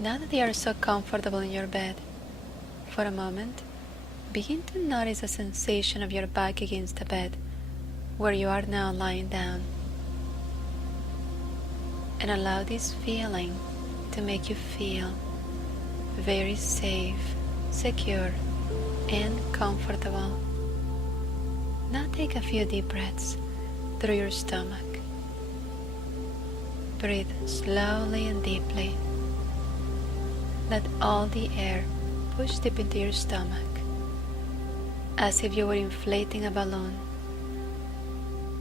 Now that you are so comfortable in your bed, for a moment, begin to notice the sensation of your back against the bed, where you are now lying down. And allow this feeling to make you feel very safe, secure, and comfortable. Now take a few deep breaths through your stomach. Breathe slowly and deeply. Let all the air push deep into your stomach, as if you were inflating a balloon,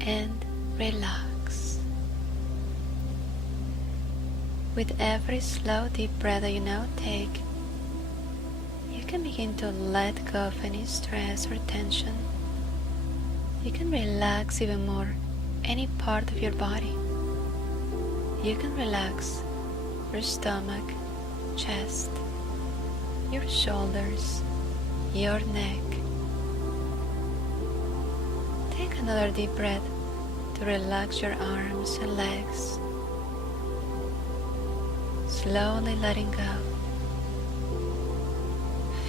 and relax. With every slow deep breath that you now take, you can begin to let go of any stress or tension. You can relax even more any part of your body. You can relax your stomach, chest, your shoulders, your neck. Take another deep breath to relax your arms and legs. Slowly letting go.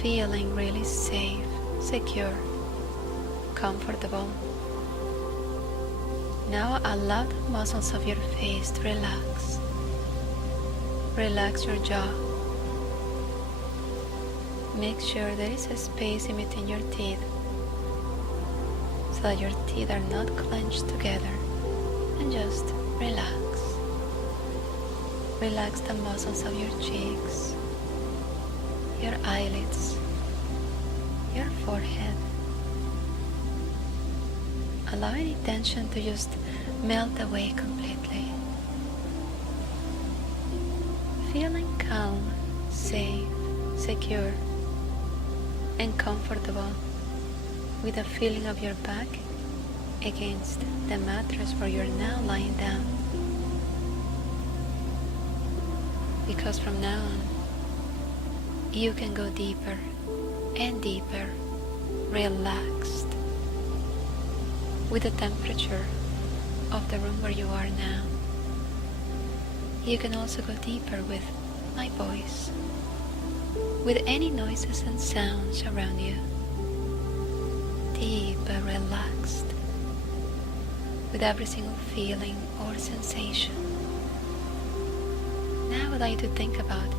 Feeling really safe, secure, comfortable. Now allow the muscles of your face to relax. Relax your jaw. Make sure there is a space in between your teeth so that your teeth are not clenched together, and just relax. Relax the muscles of your cheeks, your eyelids, your forehead. Allow any tension to just melt away completely. Feeling calm, safe, secure, and comfortable with the feeling of your back against the mattress where you're now lying down. Because from now on, you can go deeper and deeper, relaxed, with the temperature of the room where you are now. You can also go deeper with my voice, with any noises and sounds around you. Deeper, relaxed, with every single feeling or sensation. Now I would like you to think about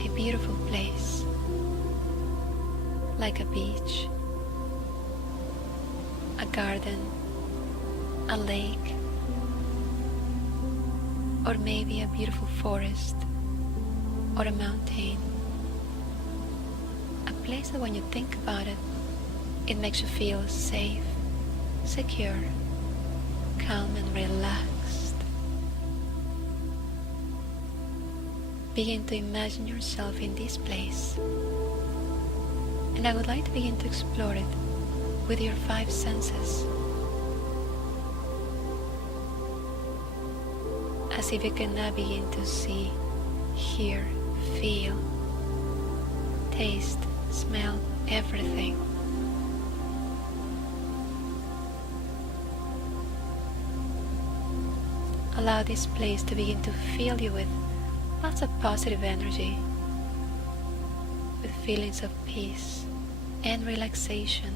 a beautiful place, like a beach, a garden, a lake, or maybe a beautiful forest or a mountain. A place that when you think about it, it makes you feel safe, secure, calm and relaxed. Begin to imagine yourself in this place, and I would like to begin to explore it with your 5 senses, as if you can now begin to see, hear, feel, taste, smell, everything. Allow this place to begin to fill you with lots of positive energy, with feelings of peace and relaxation.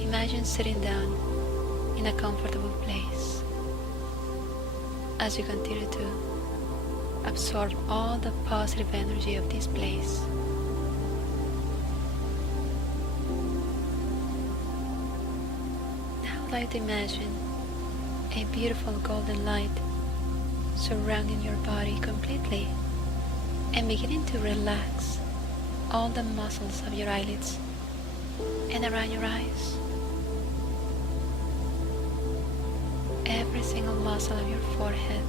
Imagine sitting down in a comfortable place as you continue to absorb all the positive energy of this place. Now I would like to imagine a beautiful golden light surrounding your body completely and beginning to relax all the muscles of your eyelids and around your eyes. Every single muscle of your forehead,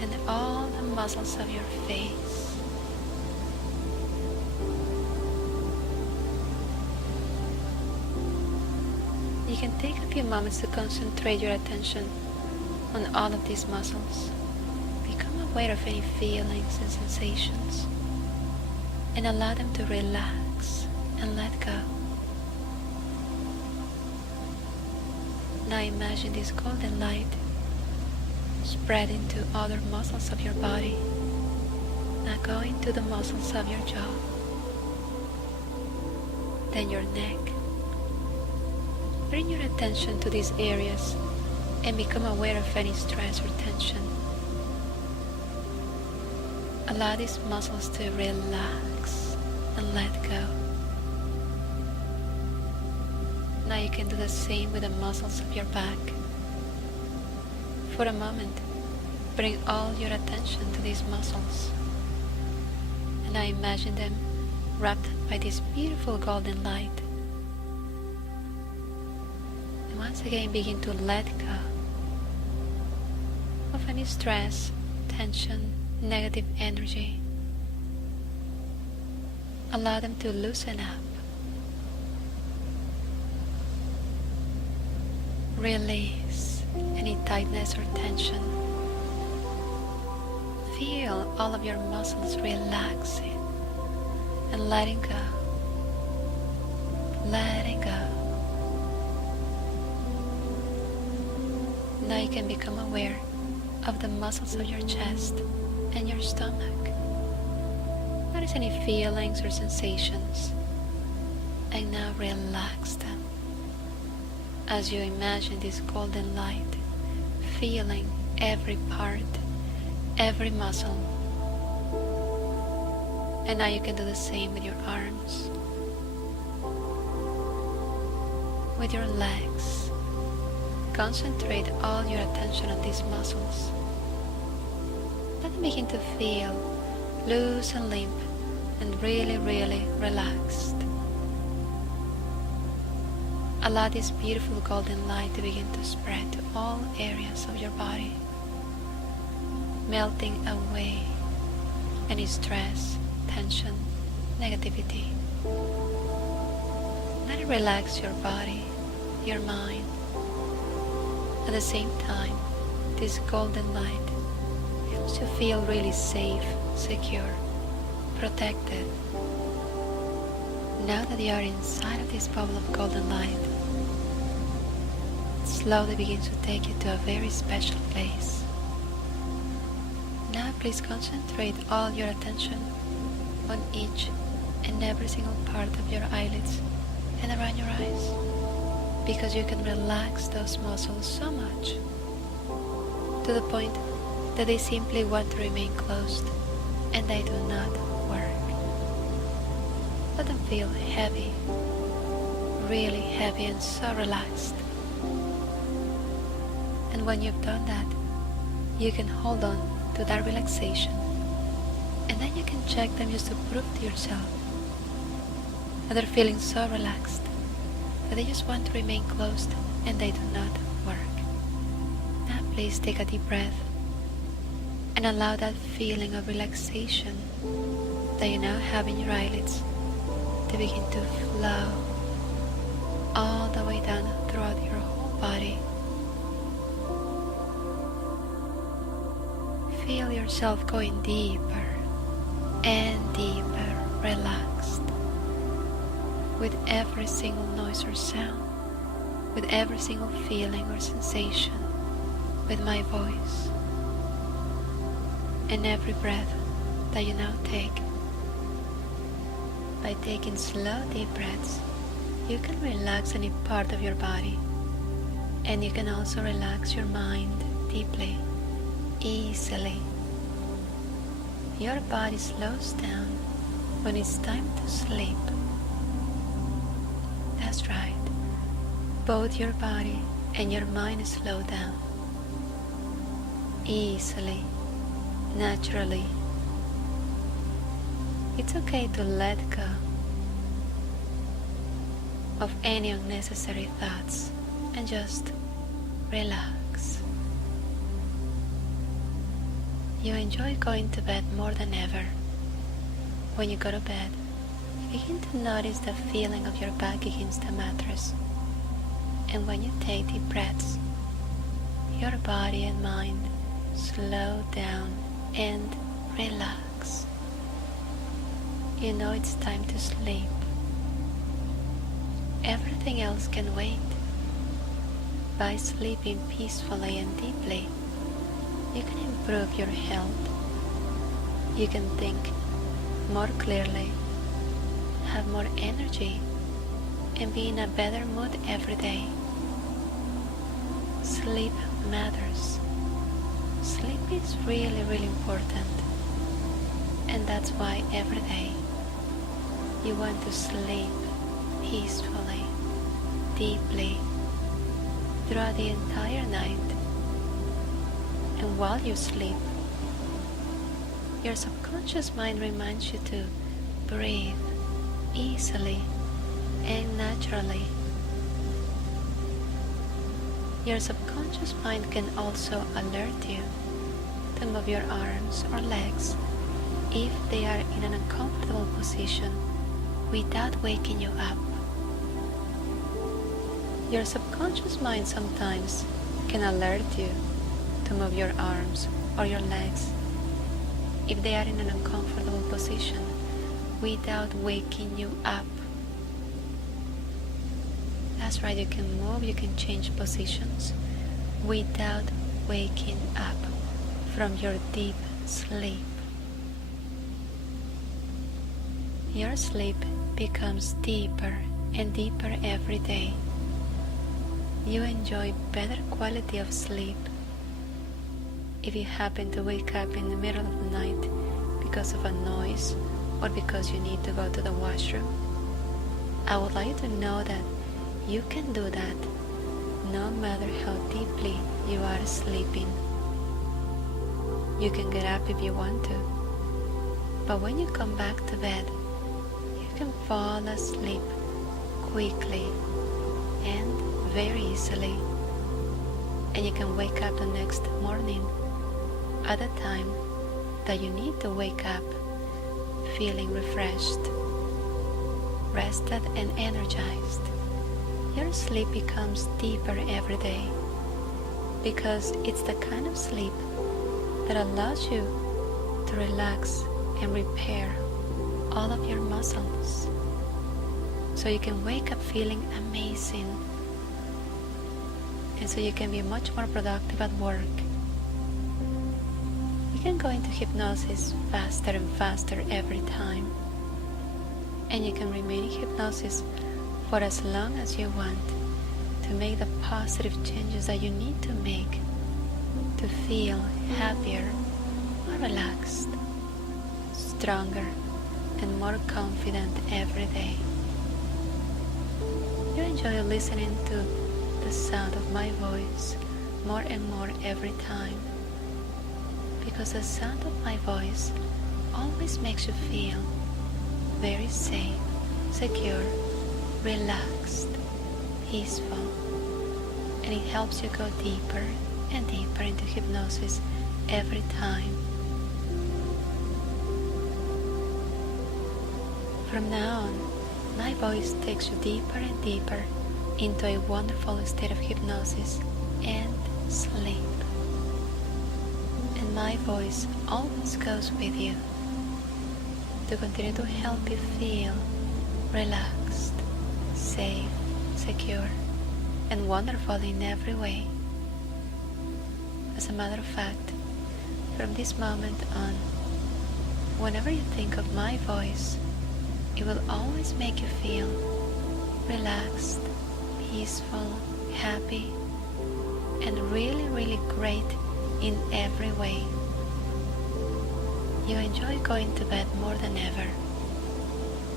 and then all the muscles of your face. You can take a few moments to concentrate your attention on all of these muscles. Become aware of any feelings and sensations, and allow them to relax and let go. Now imagine this golden light spreading to other muscles of your body. Now going to the muscles of your jaw, then your neck. Bring your attention to these areas and become aware of any stress or tension. Allow these muscles to relax and let go. Now you can do the same with the muscles of your back. For a moment, bring all your attention to these muscles. And now imagine them wrapped by this beautiful golden light. And once again begin to let go of any stress, tension, negative energy. Allow them to loosen up. Release any tightness or tension. Feel all of your muscles relaxing and letting go. Letting go. Now you can become aware of the muscles of your chest and your stomach. Notice any feelings or sensations, and now relax them as you imagine this golden light feeling every part, every muscle. And now you can do the same with your arms, with your legs. Concentrate all your attention on these muscles. Let them begin to feel loose and limp and really, really relaxed. Allow this beautiful golden light to begin to spread to all areas of your body, melting away any stress, tension, negativity. Let it relax your body, your mind. At the same time, this golden light helps you feel really safe, secure, protected. Now that you are inside of this bubble of golden light, it slowly begins to take you to a very special place. Now please concentrate all your attention on each and every single part of your eyelids and around your eyes, because you can relax those muscles so much to the point that they simply want to remain closed and they do not work. Let them feel heavy, really heavy and so relaxed. And when you've done that, you can hold on to that relaxation, and then you can check them just to prove to yourself that they're feeling so relaxed that they just want to remain closed and they do not work. Now please take a deep breath and allow that feeling of relaxation that you now have in your eyelids to begin to flow all the way down throughout your whole body. Feel yourself going deeper and deeper, relaxed, with every single noise or sound, with every single feeling or sensation, with my voice, and every breath that you now take. By taking slow, deep breaths, you can relax any part of your body, and you can also relax your mind deeply, easily. Your body slows down when it's time to sleep. That's right. Both your body and your mind slow down. Easily, naturally. It's okay to let go of any unnecessary thoughts and just relax. You enjoy going to bed more than ever. When you go to bed, begin to notice the feeling of your back against the mattress. And when you take deep breaths, your body and mind slow down and relax. You know it's time to sleep. Everything else can wait. By sleeping peacefully and deeply, You can improve your health. You can think more clearly, have more energy, and be in a better mood every day. Sleep matters. Sleep is really, really important. And that's why every day you want to sleep peacefully, deeply, throughout the entire night. And while you sleep, your subconscious mind reminds you to breathe easily and naturally. Your subconscious mind can also alert you to move your arms or legs if they are in an uncomfortable position without waking you up. Your subconscious mind sometimes can alert you to move your arms or your legs if they are in an uncomfortable position without waking you up. That's right, you can move, you can change positions without waking up from your deep sleep. Your sleep becomes deeper and deeper every day. You enjoy better quality of sleep if you happen to wake up in the middle of the night because of a noise or because you need to go to the washroom. I would like you to know that you can do that no matter how deeply you are sleeping. You can get up if you want to, but when you come back to bed, you can fall asleep quickly and very easily, and you can wake up the next morning at a time that you need to wake up feeling refreshed, rested and energized. Your sleep becomes deeper every day because it's the kind of sleep that allows you to relax and repair all of your muscles so you can wake up feeling amazing, and so you can be much more productive at work. You can go into hypnosis faster and faster every time, and you can remain in hypnosis for as long as you want to make the positive changes that you need to make to feel happier, more relaxed, stronger, and more confident every day. You enjoy listening to the sound of my voice more and more every time, because the sound of my voice always makes you feel very safe, secure, relaxed, peaceful, and it helps you go deeper and deeper into hypnosis every time. From now on, my voice takes you deeper and deeper into a wonderful state of hypnosis and sleep. And my voice always goes with you to continue to help you feel relaxed, safe, secure, and wonderful in every way. As a matter of fact, from this moment on, whenever you think of my voice, it will always make you feel relaxed, peaceful, happy, and really, really great in every way. You enjoy going to bed more than ever.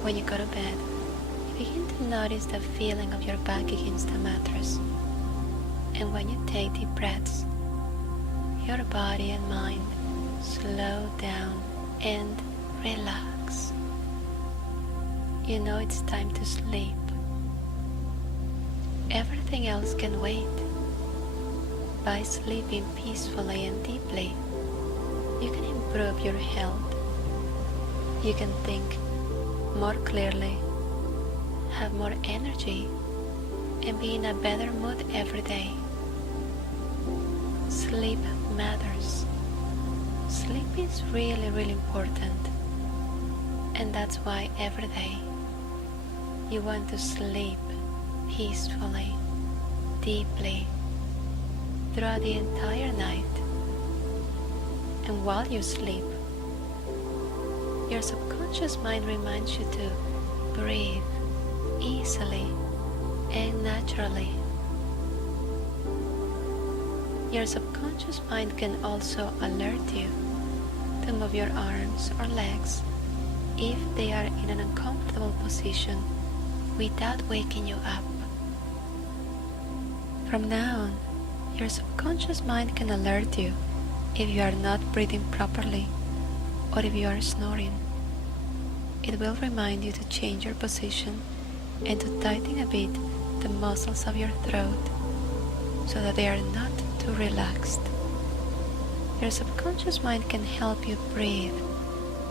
When you go to bed, you begin to notice the feeling of your back against the mattress. And when you take deep breaths, your body and mind slow down and relax. You know it's time to sleep. Everything else can wait. By sleeping peacefully and deeply, you can improve your health. You can think more clearly, have more energy, and be in a better mood every day. Sleep matters. Sleep is really, really important. And that's why every day you want to sleep peacefully, deeply, throughout the entire night. And while you sleep, your subconscious mind reminds you to breathe easily and naturally. Your subconscious mind can also alert you to move your arms or legs if they are in an uncomfortable position without waking you up. From now on, your subconscious mind can alert you if you are not breathing properly or if you are snoring. It will remind you to change your position and to tighten a bit the muscles of your throat so that they are not too relaxed. Your subconscious mind can help you breathe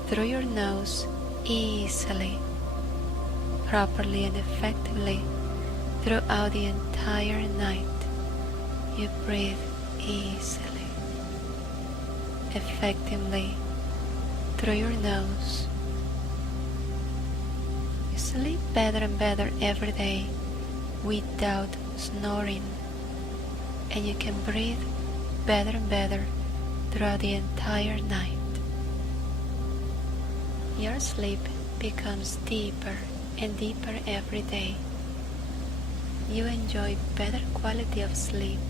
through your nose easily, properly and effectively throughout the entire night. You breathe easily, effectively through your nose. You sleep better and better every day without snoring, and you can breathe better and better throughout the entire night. Your sleep becomes deeper and deeper every day. You enjoy better quality of sleep.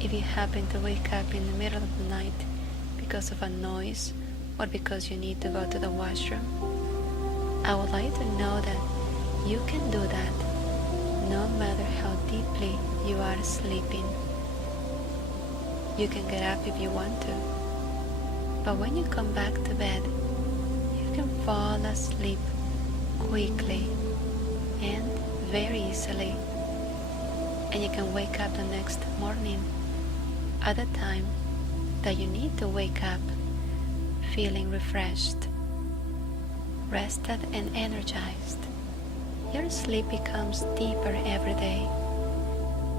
If you happen to wake up in the middle of the night because of a noise or because you need to go to the washroom, I would like you to know that you can do that no matter how deeply you are sleeping. You can get up if you want to, but when you come back to bed, you can fall asleep quickly and very easily, and you can wake up the next morning at the time that you need to wake up feeling refreshed, rested and energized. Your sleep becomes deeper every day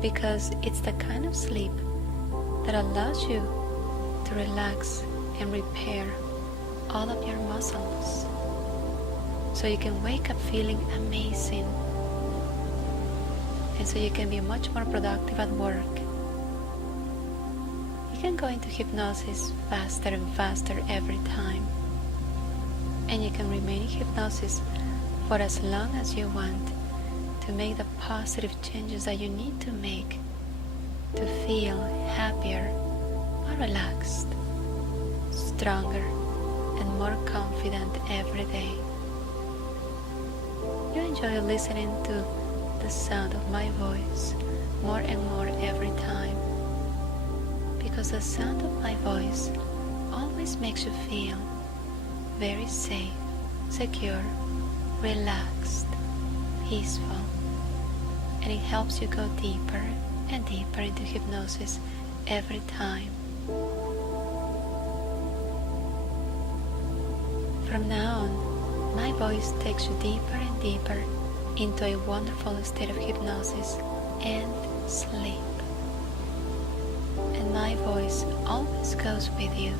because it's the kind of sleep that allows you to relax and repair all of your muscles so you can wake up feeling amazing, and so you can be much more productive at work. You can go into hypnosis faster and faster every time, and you can remain in hypnosis for as long as you want to make the positive changes that you need to make to feel happier, more relaxed, stronger, and more confident every day. You enjoy listening to the sound of my voice more and more every time, because the sound of my voice always makes you feel very safe, secure, relaxed, peaceful, and it helps you go deeper and deeper into hypnosis every time. From now on, my voice takes you deeper and deeper into a wonderful state of hypnosis and sleep. And my voice always goes with you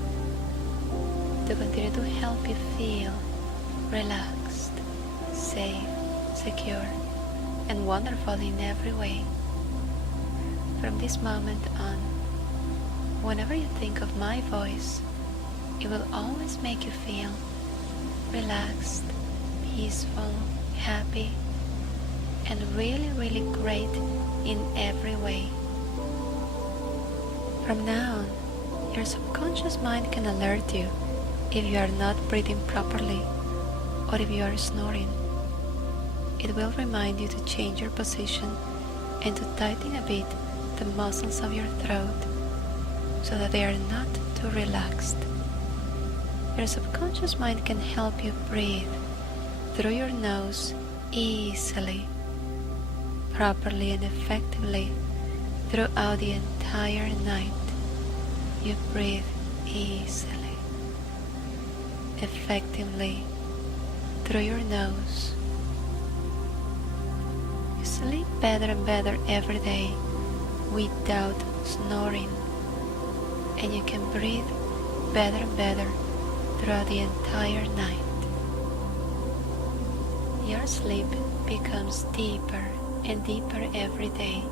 to continue to help you feel relaxed, safe, secure, and wonderful in every way. From this moment on, whenever you think of my voice, it will always make you feel relaxed, peaceful, happy, and really, really great in every way. From now on, your subconscious mind can alert you if you are not breathing properly or if you are snoring. It will remind you to change your position and to tighten a bit the muscles of your throat so that they are not too relaxed. Your subconscious mind can help you breathe through your nose easily, properly and effectively throughout the entire night. You breathe easily, effectively through your nose. You sleep better and better every day without snoring, and you can breathe better and better throughout the entire night. Your sleep becomes deeper and deeper every day